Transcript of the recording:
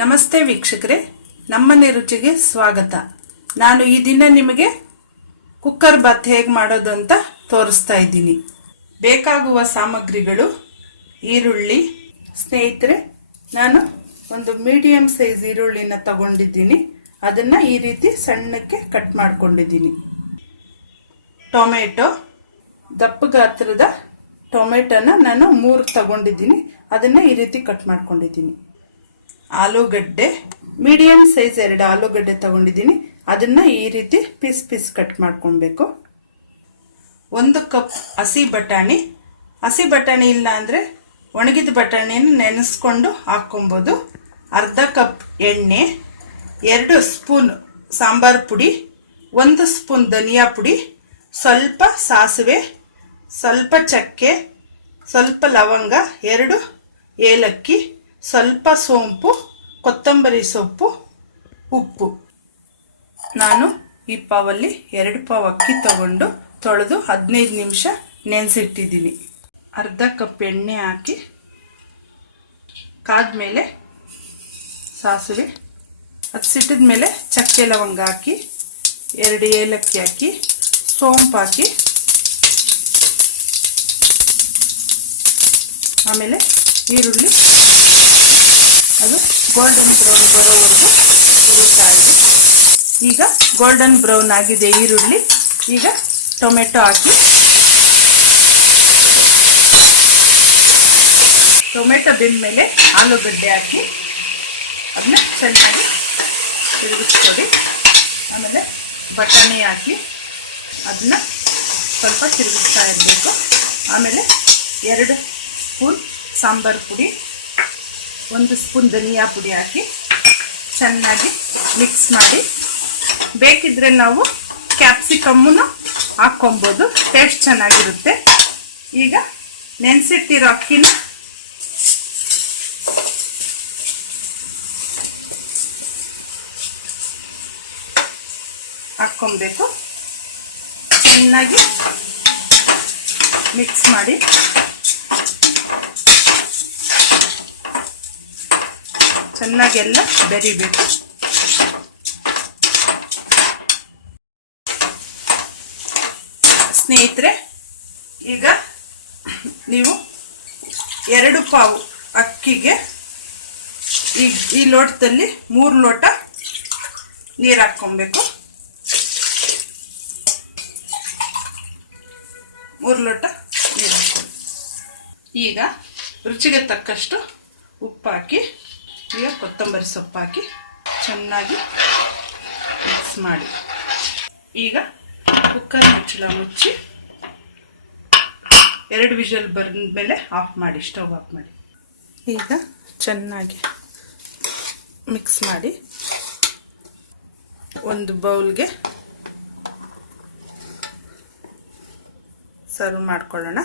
ನಮಸ್ತೆ ವೀಕ್ಷಕರೇ, ನಮ್ಮನೆ ರುಚಿಗೆ ಸ್ವಾಗತ. ನಾನು ಈ ದಿನ ನಿಮಗೆ ಕುಕ್ಕರ್ ಬಾತ್ ಹೇಗೆ ಮಾಡೋದು ಅಂತ ತೋರಿಸ್ತಾ ಇದ್ದೀನಿ. ಬೇಕಾಗುವ ಸಾಮಗ್ರಿಗಳು: ಈರುಳ್ಳಿ. ಸ್ನೇಹಿತರೆ, ನಾನು ಒಂದು ಮೀಡಿಯಂ ಸೈಜ್ ಈರುಳ್ಳಿನ ತಗೊಂಡಿದ್ದೀನಿ. ಅದನ್ನು ಈ ರೀತಿ ಸಣ್ಣಕ್ಕೆ ಕಟ್ ಮಾಡ್ಕೊಂಡಿದ್ದೀನಿ. ಟೊಮೆಟೊ, ದಪ್ಪ ಗಾತ್ರದ ಟೊಮೆಟೊನ ನಾನು 3 ತಗೊಂಡಿದ್ದೀನಿ. ಅದನ್ನು ಈ ರೀತಿ ಕಟ್ ಮಾಡ್ಕೊಂಡಿದ್ದೀನಿ. ಆಲೂಗಡ್ಡೆ, ಮೀಡಿಯಂ ಸೈಜ್ 2 ಆಲೂಗಡ್ಡೆ ತಗೊಂಡಿದ್ದೀನಿ. ಅದನ್ನು ಈ ರೀತಿ ಪೀಸ್ ಪೀಸ್ ಕಟ್ ಮಾಡ್ಕೊಳ್ಬೇಕು. 1 ಕಪ್ ಹಸಿ ಬಟಾಣಿ. ಹಸಿ ಬಟಾಣಿ ಇಲ್ಲ ಅಂದರೆ ಒಣಗಿದ ಬಟಾಣಿಯನ್ನು ನೆನೆಸ್ಕೊಂಡು ಹಾಕ್ಕೊಬೋದು. ಅರ್ಧ ಕಪ್ ಎಣ್ಣೆ, 2 ಸ್ಪೂನ್ ಸಾಂಬಾರು ಪುಡಿ, 1 ಸ್ಪೂನ್ ಧನಿಯಾ ಪುಡಿ, ಸ್ವಲ್ಪ ಸಾಸಿವೆ, ಸ್ವಲ್ಪ ಚಕ್ಕೆ, ಸ್ವಲ್ಪ ಲವಂಗ, 2 ಏಲಕ್ಕಿ, ಸ್ವಲ್ಪ ಸೋಂಪು, ಕೊತ್ತಂಬರಿ ಸೊಪ್ಪು, ಉಪ್ಪು. ನಾನು ಈ ಪಾವಲ್ಲಿ 2 ಪಾವ್ ಅಕ್ಕಿ ತಗೊಂಡು ತೊಳೆದು 15 ನಿಮಿಷ ನೆನೆಸಿಟ್ಟಿದ್ದೀನಿ. ಅರ್ಧ ಕಪ್ ಎಣ್ಣೆ ಹಾಕಿ ಕಾದ್ಮೇಲೆ ಸಾಸಿವೆ, ಅದು ಸಿಟ್ಟಿದ ಮೇಲೆ ಚಕ್ಕೆ ಲವಂಗ ಹಾಕಿ, 2 ಏಲಕ್ಕಿ ಹಾಕಿ, ಸೋಂಪು ಹಾಕಿ, ಆಮೇಲೆ ಈರುಳ್ಳಿ ಅದು ಗೋಲ್ಡನ್ ಬ್ರೌನ್ ಬರೋವರೆಗೂ ಹುರಿತಾ ಇದ್ದೀನಿ. ಈಗ ಗೋಲ್ಡನ್ ಬ್ರೌನ್ ಆಗಿದೆ ಈರುಳ್ಳಿ. ಈಗ ಟೊಮೆಟೊ ಹಾಕಿ, ಟೊಮೆಟೊ ಬೆಂದಮೇಲೆ ಆಲೂಗಡ್ಡೆ ಹಾಕಿ ಅದನ್ನ ಚೆನ್ನಾಗಿ ತಿರುಗಿಸ್ಕೊಡಿ. ಆಮೇಲೆ ಬಟಾಣಿ ಹಾಕಿ ಅದನ್ನ ಸ್ವಲ್ಪ ತಿರುಗಿಸ್ತಾ ಇರಬೇಕು. ಆಮೇಲೆ 2 ಸ್ಪೂನ್ ಸಾಂಬಾರು ಪುಡಿ, 1 ಸ್ಪೂನ್ ಧನಿಯಾ ಪುಡಿ ಹಾಕಿ ಚೆನ್ನಾಗಿ ಮಿಕ್ಸ್ ಮಾಡಿ. ಬೇಕಿದ್ರೆ ನಾವು ಕ್ಯಾಪ್ಸಿಕಮ್ಮನ್ನು ಹಾಕ್ಕೊಬೋದು, ಟೇಸ್ಟ್ ಚೆನ್ನಾಗಿರುತ್ತೆ. ಈಗ ನೆನೆಸಿಟ್ಟಿರೋ ಅಕ್ಕಿನ ಹಾಕ್ಕೊಬೇಕು. ಚೆನ್ನಾಗಿ ಮಿಕ್ಸ್ ಮಾಡಿ ಚೆನ್ನಾಗೆಲ್ಲ ಬೆರಿಬೇಕು. ಸ್ನೇಹಿತರೆ, ಈಗ ನೀವು 2 ಪಾವು ಅಕ್ಕಿಗೆ ಈ ಲೋಟದಲ್ಲಿ 3 ಲೋಟ ನೀರು ಹಾಕ್ಕೊಬೇಕು. 3 ಲೋಟ ನೀರು ಹಾಕ್ಕೊಂಡು ಈಗ ರುಚಿಗೆ ತಕ್ಕಷ್ಟು ಉಪ್ಪು ಹಾಕಿ, ಈಗ ಕೊತ್ತಂಬರಿ ಸೊಪ್ಪು ಹಾಕಿ ಚೆನ್ನಾಗಿ ಮಿಕ್ಸ್ ಮಾಡಿ. ಈಗ ಕುಕ್ಕರ್ ಮುಚ್ಚಳ ಮುಚ್ಚಿ 2 ವಿಷಲ್ ಬಂದ ಮೇಲೆ ಆಫ್ ಮಾಡಿ, ಸ್ಟವ್ ಆಫ್ ಮಾಡಿ. ಈಗ ಚೆನ್ನಾಗಿ ಮಿಕ್ಸ್ ಮಾಡಿ ಒಂದು ಬೌಲ್ಗೆ ಸರ್ವ್ ಮಾಡ್ಕೊಳ್ಳೋಣ.